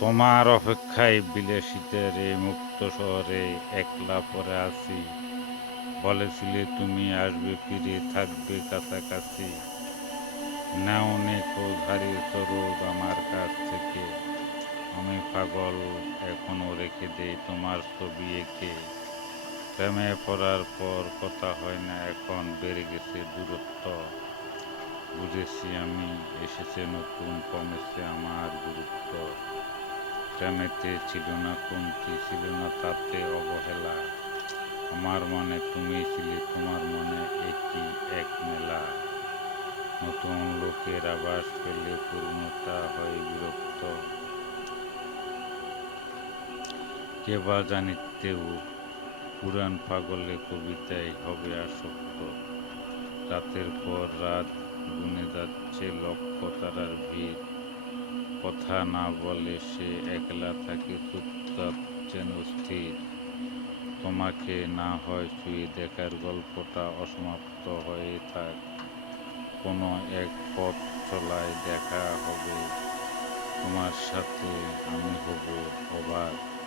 তোমার অপেক্ষায় বিলাসিতার এই মুক্ত শহরে একলা পড়ে আছি। বলেছিলে তুমি আসবে ফিরে থাকবে কাছাকাছি। নাও খোঁজ হারিয়েছ রোজ আমার কাছ থেকে। আমি পাগল এখনো রেখে দেই তোমার ছবি এঁকে। প্রেমে পড়ার পর কথা হয় না এখন বেড়ে গেছে দূরত্ব। বুঝেছি আমি এসেছে নতুন কমেছে আমার গুরুত্ব। প্রেমেতে ছিল না কমতি ছিল না তাতে অবহেলা। আমার মনে তুমি ছিলে তোমার মনে একই এক মেলা। নতুন লোকের আবাস পেলে পুরনোটা হয় বিরক্ত। কে বা জানিতেও পুরাণ পাগলে কবিতায় হবে আসক্ত। রাতের পর রাত গুনে যাচ্ছে লক্ষ তারার ভিড়। কথা না বলে সে একলা থাকে চুপচাপ যেন স্থির। তোমাকে না হয় ছুঁয়ে দেখার গল্পটা অসমাপ্ত হয়ে থাক। কোনো এক পথ চলায় দেখা হবে তোমার সাথে আমি হব অবাক।